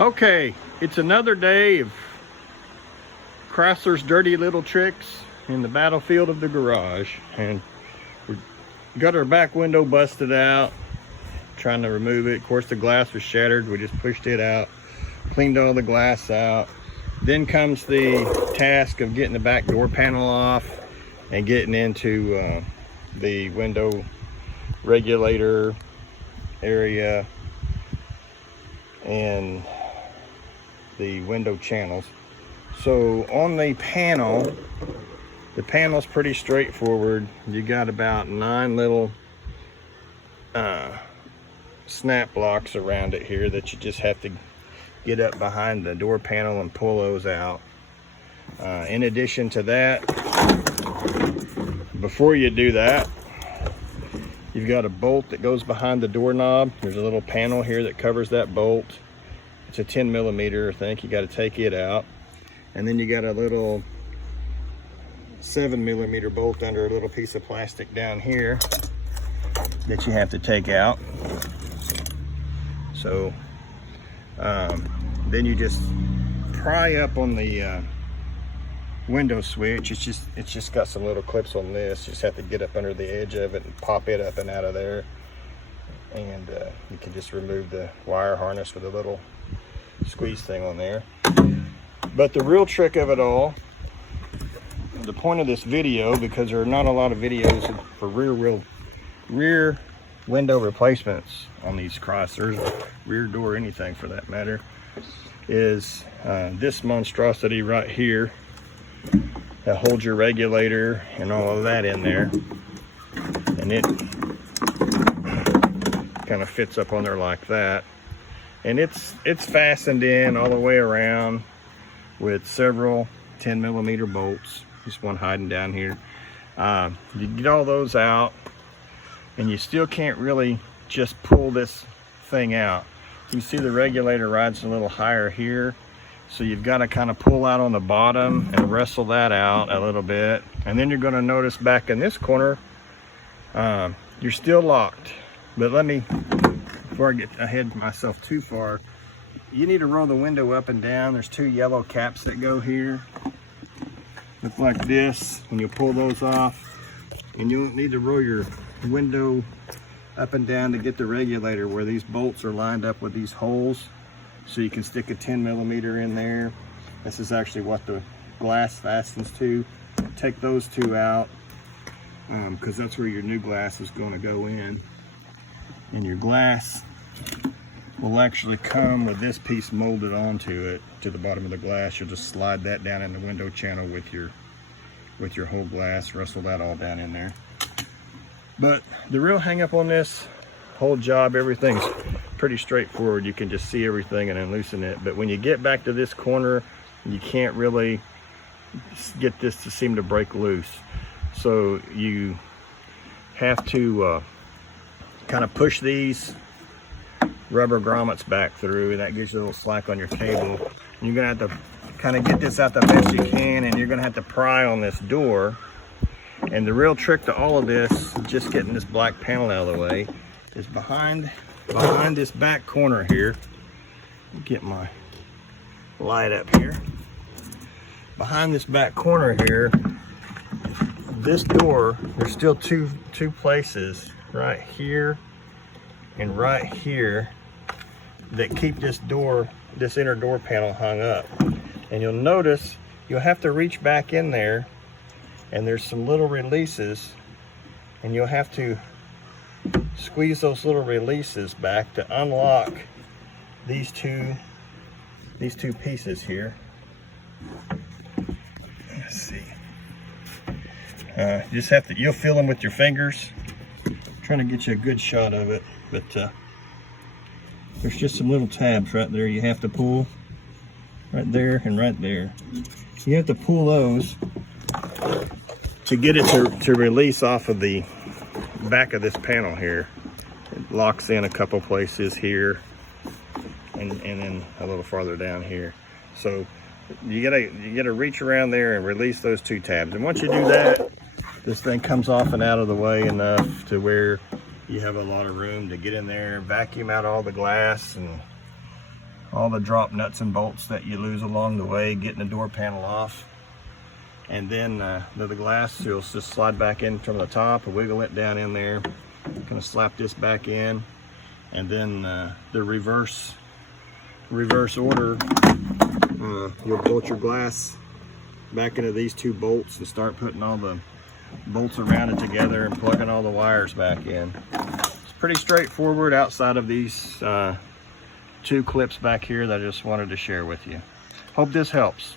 Okay, it's another day of Chrysler's dirty little tricks in the battlefield of the garage, and we got our back window busted out, trying to remove it. Of course, the glass was shattered. We just pushed it out, cleaned all the glass out. Then comes the task of getting the back door panel off and getting into the window regulator area and the window channels. So on the panel's pretty straightforward. You got about 9 little snap blocks around it here that you just have to get up behind the door panel and pull those out. In addition to that, before you do that, you've got a bolt that goes behind the doorknob. There's a little panel here that covers that bolt. It's a 10 millimeter, I think. You got to take it out. And then you got a little 7 millimeter bolt under a little piece of plastic down here that you have to take out. So then you just pry up on the window switch. It's just got some little clips on this. You just have to get up under the edge of it and pop it up and out of there. And you can just remove the wire harness with a little squeeze thing on there. But the real trick of it all, the point of this video, because there are not a lot of videos for rear window replacements on these Chryslers, rear door, anything for that matter, is this monstrosity right here that holds your regulator and all of that in there. And it kind of fits up on there like that. And it's fastened in all the way around with several 10 millimeter bolts. Just one hiding down here. You get all those out, and you still can't really just pull this thing out. You see the regulator rides a little higher here, so you've got to kind of pull out on the bottom and wrestle that out a little bit. And then you're going to notice back in this corner, you're still locked. But let me, before I get ahead of myself too far, you need to roll the window up and down. There's 2 yellow caps that go here. Look like this, and you'll pull those off. And you'll need to roll your window up and down to get the regulator where these bolts are lined up with these holes. So you can stick a 10 millimeter in there. This is actually what the glass fastens to. Take those 2 out, because that's where your new glass is going to go in. And your glass will actually come with this piece molded onto it to the bottom of the glass. You'll just slide that down in the window channel with your whole glass, wrestle that all down in there. But the real hang up on this whole job, everything's pretty straightforward. You can just see everything and then loosen it. But when you get back to this corner, you can't really get this to seem to break loose. So you have to kind of push these rubber grommets back through, and that gives you a little slack on your cable. And you're gonna have to kind of get this out the best you can, and you're gonna have to pry on this door. And the real trick to all of this, just getting this black panel out of the way, is behind this back corner here. Get my light up here. Behind this back corner here, this door, there's still two places right here and right here that keep this inner door panel hung up. And you'll notice you'll have to reach back in there, and there's some little releases, and you'll have to squeeze those little releases back to unlock these two pieces here. Let's see. You just have to, you'll feel them with your fingers. I'm trying to get you a good shot of it, but there's just some little tabs right there you have to pull, right there and right there. You have to pull those to get it to release off of the back of this panel here. It locks in a couple places here and then a little farther down here. So you gotta reach around there and release those 2 tabs. And once you do that, this thing comes off and out of the way enough to where you have a lot of room to get in there, vacuum out all the glass, and all the drop nuts and bolts that you lose along the way, getting the door panel off. And then the glass, you'll just slide back in from the top and wiggle it down in there. Gonna slap this back in, and then the reverse order, you'll bolt your glass back into these two bolts and start putting all the bolts around it together and plugging all the wires back in. It's pretty straightforward outside of these two clips back here that I just wanted to share with you. Hope this helps.